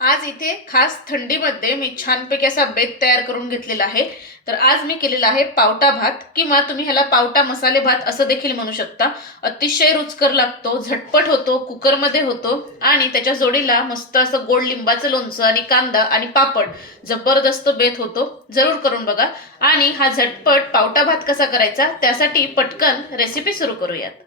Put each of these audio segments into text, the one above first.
आज इथे खास थंडीमध्ये मी छानपैकी असा बेत तयार करून घेतलेला आहे. तर आज मी केलेला आहे पावटा भात किंवा तुम्ही ह्याला पावटा मसाले भात असं देखील म्हणू शकता. अतिशय रुचकर लागतो झटपट होतो कुकरमध्ये होतो आणि त्याच्या जोडीला मस्त असं गोड लिंबाचं लोणचं आणि कांदा आणि पापड जबरदस्त बेत होतो. जरूर करून बघा. आणि हा झटपट पावटा भात कसा करायचा त्यासाठी पटकन रेसिपी सुरू करूयात.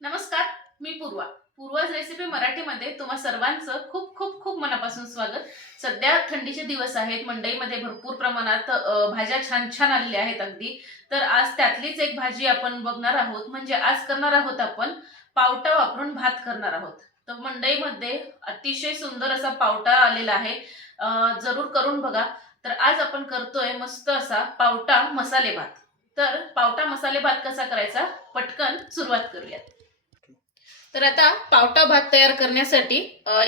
नमस्कार मी पूर्वा. पूर्वज रेसिपी मराठीमध्ये तुम्हा सर्वांचं खूप खूप खूप मनापासून स्वागत. सध्या थंडीचे दिवस आहेत मंडईमध्ये भरपूर प्रमाणात भाज्या छान छान आलेल्या आहेत अगदी. तर आज त्यातलीच एक भाजी आपण बघणार आहोत. म्हणजे आज करणार आहोत आपण पावटा वापरून भात करणार आहोत. तर मंडईमध्ये अतिशय सुंदर असा पावटा आलेला आहे. जरूर करून बघा. तर आज आपण करतोय मस्त असा पावटा मसाले भात. तर पावटा मसाले भात कसा करायचा? पटकन सुरुवात करूयात. तर आता पावटा भात तयार करण्यासाठी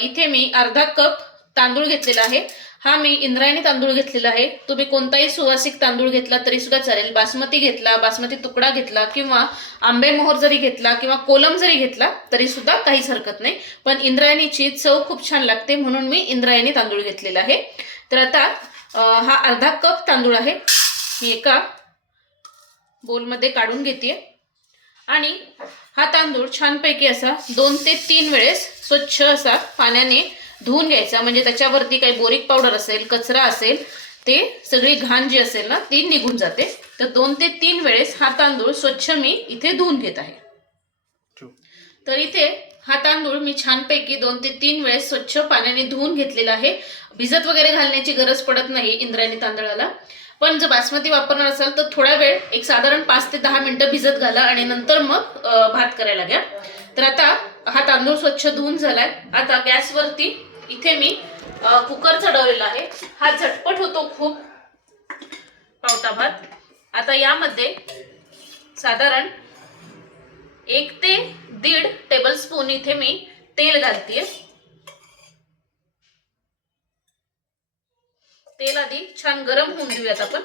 इथे मी अर्धा कप तांदूळ घेतलेला आहे. हा मी इंद्रायणी तांदूळ घेतलेला आहे. तुम्ही कोणताही सुवासिक तांदूळ घेतला तरी सुद्धा चालेल. बासमती घेतला बासमती तुकडा घेतला किंवा आंबेमोहोर जरी घेतला किंवा कोलम जरी घेतला तरी सुद्धा काहीच हरकत नाही. पण इंद्रायणीची चव खूप छान लागते म्हणून मी इंद्रायणी तांदूळ घेतलेला आहे. तर आता हा अर्धा कप तांदूळ आहे. मी एका बोलमध्ये काढून घेते आणि हा तांदूळ छानपैकी असा दोन ते तीन वेळेस स्वच्छ असा पाण्याने धुवून घ्यायचा. म्हणजे त्याच्यावरती काही बोरिक पावडर असेल कचरा असेल ते सगळी घाण जी असेल ना ती निघून जाते. तर दोन ते तीन वेळेस हा तांदूळ स्वच्छ मी इथे धुवून घेत आहे. तर इथे हा तांदूळ मी छानपैकी दोन ते तीन वेळेस स्वच्छ पाण्याने धुवून घेतलेला आहे. भिजत वगैरे घालण्याची गरज पडत नाही इंद्रायणी तांदळाला. पण जर बासमती वापरणार असाल तर थोडा वेळ एक साधारण पाच ते दहा मिनिटं भिजत घाला आणि नंतर मग भात करायला घ्या. तर आता हा तांदूळ स्वच्छ धुवून झालाय. आता गॅसवरती इथे मी कुकर चढवलेला आहे. हा झटपट होतो खूप पावटा भात. आता यामध्ये साधारण एक ते दीड टेबल स्पून इथे मी तेल घालतीये. तेल आधी छान गरम होऊन देऊयात आपण.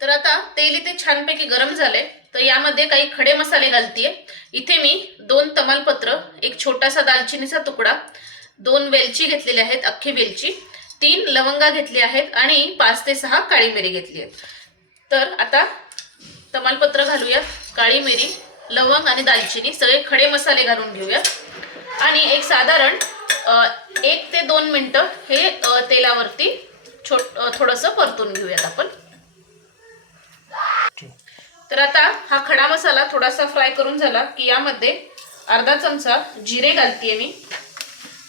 तर आता तेल इथे छानपैकी गरम झाले तर यामध्ये काही खडे मसाले घालतीये. इथे मी दोन तमालपत्र एक छोटासा दालचिनीचा तुकडा दोन वेलची घेतलेल्या आहेत अख्खी वेलची तीन लवंगा घेतली आहेत आणि पाच ते सहा काळी मिरी घेतली आहे तर आता तमालपत्र घालूया काळी मिरी लवंग आणि दालचिनी सगळे खडे मसाले घालून घेऊया. आणि एक साधारण एक ते दोन मिनटं हे तेलावरती छोट थोडंसं परतून घेऊयात आपण. तर आता हा खडा मसाला थोडासा फ्राय करून झाला की यामध्ये अर्धा चमचा जिरे घालतीये मी.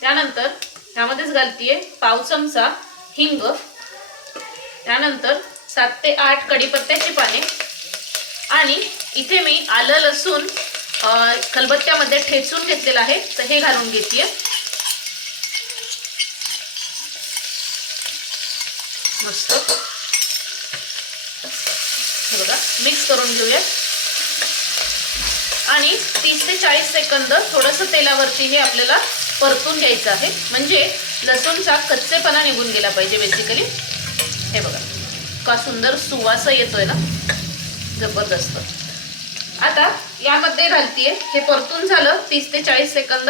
त्यानंतर त्यामध्येच घालतीये पाव चमचा हिंग. त्यानंतर सात ते आठ कढीपत्त्याची पाने. आणि इथे मी आलं लसूण कलबत्त्यामध्ये खलबत्त्यामध्ये ठेचून घेतलेलं आहे तर हे घालून घेते मस्त. हे बघा मिक्स करून घेऊया. आणि तीस ते चाळीस सेकंद थोडंसं तेलावरती हे आपल्याला परतून घ्यायचं आहे. म्हणजे लसूणचा कच्चेपणा निघून गेला पाहिजे बेसिकली हे बघा का सुंदर सुवास येतोय ना. जबरदस्त. आता यामध्ये घालतीये हे परतून झालं तीस ते चाळीस सेकंद.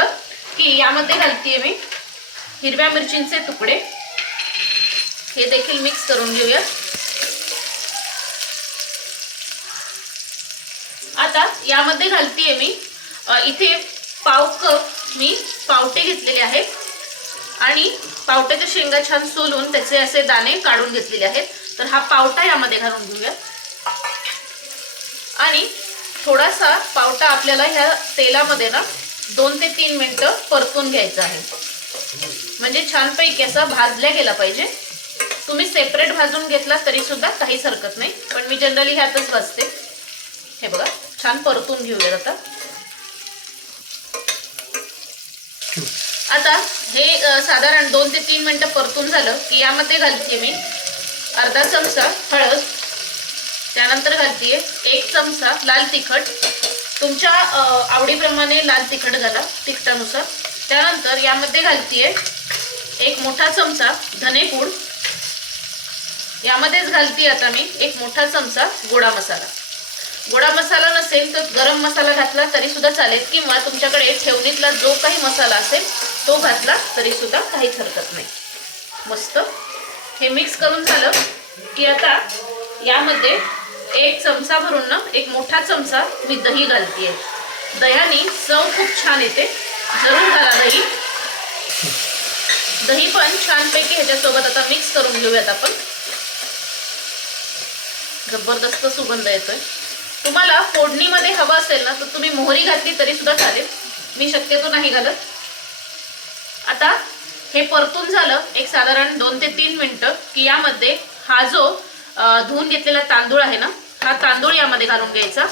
की यामध्ये घालतीये मी हिरव्या मिरचींचे तुकडे. हे देखील मिक्स करून घेऊया. आता यामध्ये घालतीये मी इथे पाव कप मी पावटे घेतलेले आहेत. आणि पावट्याच्या शेंगा छान सोलून त्याचे असे दाणे काढून घेतलेले आहेत. तर हा पावटा यामध्ये घालून घेऊया. आणि थोडासा पावटा आपल्याला ह्या तेलामध्ये ना दोन ते तीन मिनिटं परतून घ्यायचा आहे. म्हणजे छानपैकी असा भाजल्या गेला पाहिजे. तुम्ही सेपरेट भाजून घेतला तरी सुद्धा काहीच हरकत नाही. पण मी जनरली ह्यातच भाजते हे बघा छान परतून घेऊयात आता. आता हे साधारण दोन ते तीन मिनिटं परतून झालं की यामध्ये घालते मी अर्धा चमचा हळद त्यानंतर घालतीये एक चमचा लाल तिखट. तुमच्या आवडीप्रमाणे लाल तिखट घाला तिखटानुसार. त्यानंतर यामध्ये घालतीये एक मोठा चमचा धनेपूड. यामध्येच घालते आता मी एक मोठा चमचा गोडा मसाला. गोडा मसाला नसेल तर गरम मसाला घातला तरी सुद्धा चालेल किंवा तुमच्याकडे ठेवणीतला जो काही मसाला असेल तो घातला तरी सुद्धा काहीच हरकत नाही. मस्त. हे मिक्स करून झालं की आता यामध्ये एक चमचा भरून ना एक मोठा चमचा मी दही घालतीये. दह्याने चव खूप छान येते. जरूर घाला दही. दही पण छानपैकी ह्याच्यासोबत आता मिक्स करून घेऊयात आपण. जबरदस्त सुगंध येतोय. तुम्हाला फोडणीमध्ये हवं असेल ना तर तुम्ही मोहरी घातली तरी सुद्धा चालेल. मी शक्यतो नाही घालत. आता हे परतून झालं एक साधारण दोन ते तीन मिनटं की यामध्ये हा जो धुवून घेतलेला तांदूळ आहे ना हा तांदूळ यामध्ये घालून घ्यायचा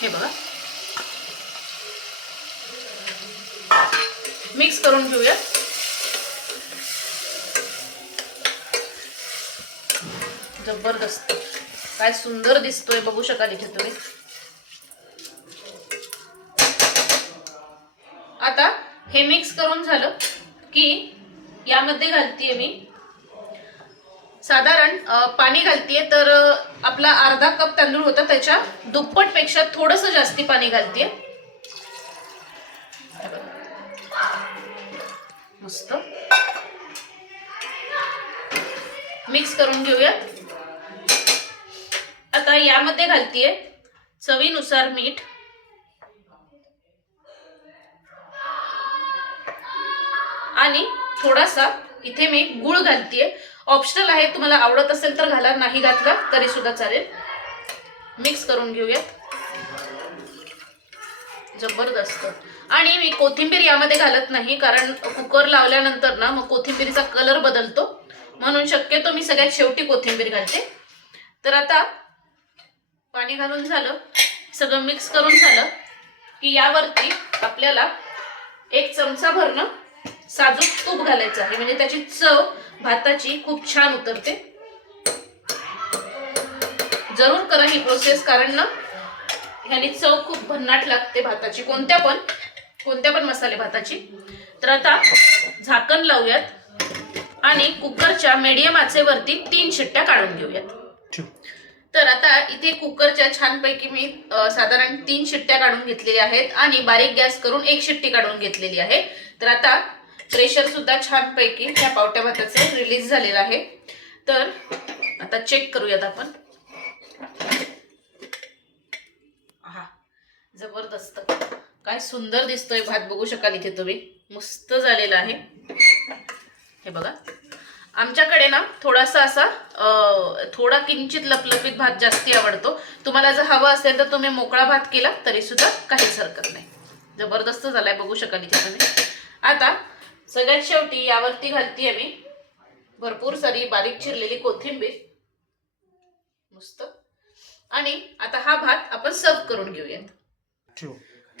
हे बघा मिक्स करून घेऊया. जबरदस्त. काय सुंदर दिसतोय बघू शकाल इथे तुम्ही. आता हे मिक्स करून झालं की यामध्ये घालतीये मी. साधारण पाणी घालतीये तर आपला अर्धा कप तांदूळ होता त्याच्या दुप्पटपेक्षा थोडस जास्ती पाणी घालतीये. मस्त. मिक्स करून घेऊयात आता यामध्ये घालतीये चवीनुसार मीठ. आणि थोडासा इथे मी गुळ घालतीये. ऑप्शनल आहे तुम्हाला आवडत असेल तर घाला नाही घातला तरी सुद्धा चालेल. मिक्स करून घेऊयात जबरदस्त. आणि मी कोथिंबीर यामध्ये घालत नाही कारण कुकर लावल्यानंतर ना मग कोथिंबीरीचा कलर बदलतो. म्हणून शक्यतो मी सगळ्यात शेवटी कोथिंबीर घालते. तर आता पाणी घालून झालं सगळं मिक्स करून झालं की यावरती आपल्याला एक चमचा भरणं साजूक तूप घालायचं आहे. म्हणजे त्याची चव भाताची खूप छान उतरते. जरूर करा ही प्रोसेस कारण ना ह्याने चव खूप भन्नाट लागते भाताची. कोणत्या पण? कोणत्या पण मसाले भाताची. तर आता झाकण लावूयात आणि कुकरच्या मीडियम आचेवरती तीन शिट्ट्या काढून घेऊयात. तर आता इथे कुकरच्या छानपैकी मी साधारण तीन शिट्ट्या काढून घेतलेल्या आहेत आणि बारीक गॅस करून एक शिट्टी काढून घेतलेली आहे. तर आता प्रेशर सुद्धा छानपैकी त्या पावट्या भाताचे रिलीज झालेलं आहे. तर आता चेक करूयात आपण हा जबरदस्त. काय सुंदर दिसतोय भात. बघू शकाल इथे तुम्ही. मस्त झालेला आहे. हे बघा. आमच्याकडे ना थोडासा असा थोडा किंचित लपलपीत भात जास्ती आवडतो. तुम्हाला जर हवा असेल तर तुम्ही मोकळा भात केला तरी सुद्धा काहीच हरकत नाही. जबरदस्त झालाय. बघू शकाल इथे तुम्ही. आता सगळ्यात शेवटी यावरती घालतीये मी भरपूर सारी बारीक चिरलेली कोथिंबीर. मस्त. आणि आता हा भात आपण सर्व करून घेऊयात.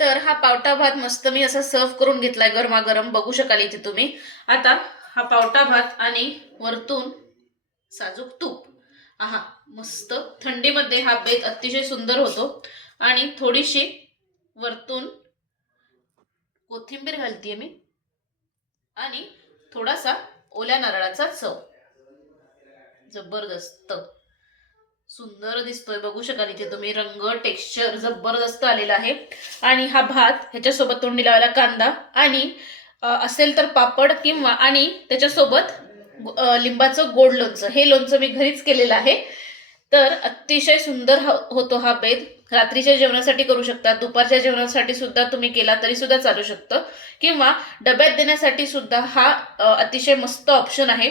तर हा पावटा भात मस्त मी असा सर्व करून घेतलाय गरमागरम. बघू शकाल इथे तुम्ही. आता हा पावटा भात आणि वरतून साजूक तूप. आहा मस्त. थंडीमध्ये हा बेत अतिशय सुंदर होतो. आणि थोडीशी वरतून कोथिंबीर घालतीये मी. आणि थोडासा ओल्या नारळाचा चव. जबरदस्त. सुंदर दिसतोय. बघू शकाल इथे तुम्ही रंग टेक्स्चर जबरदस्त आलेला आहे. आणि हा भात ह्याच्यासोबत तोंडी लावायला कांदा आणि असेल तर पापड किंवा आणि त्याच्यासोबत लिंबाचं गोड लोणचं. हे लोणचं मी घरीच केलेलं आहे. तर अतिशय सुंदर होतो हा बेद रात्रीच्या जेवणासाठी करू शकता. दुपारच्या जेवणासाठी सुद्धा तुम्ही केला तरी सुद्धा चालू शकतं. किंवा डब्यात देण्यासाठी सुद्धा हा अतिशय मस्त ऑप्शन आहे.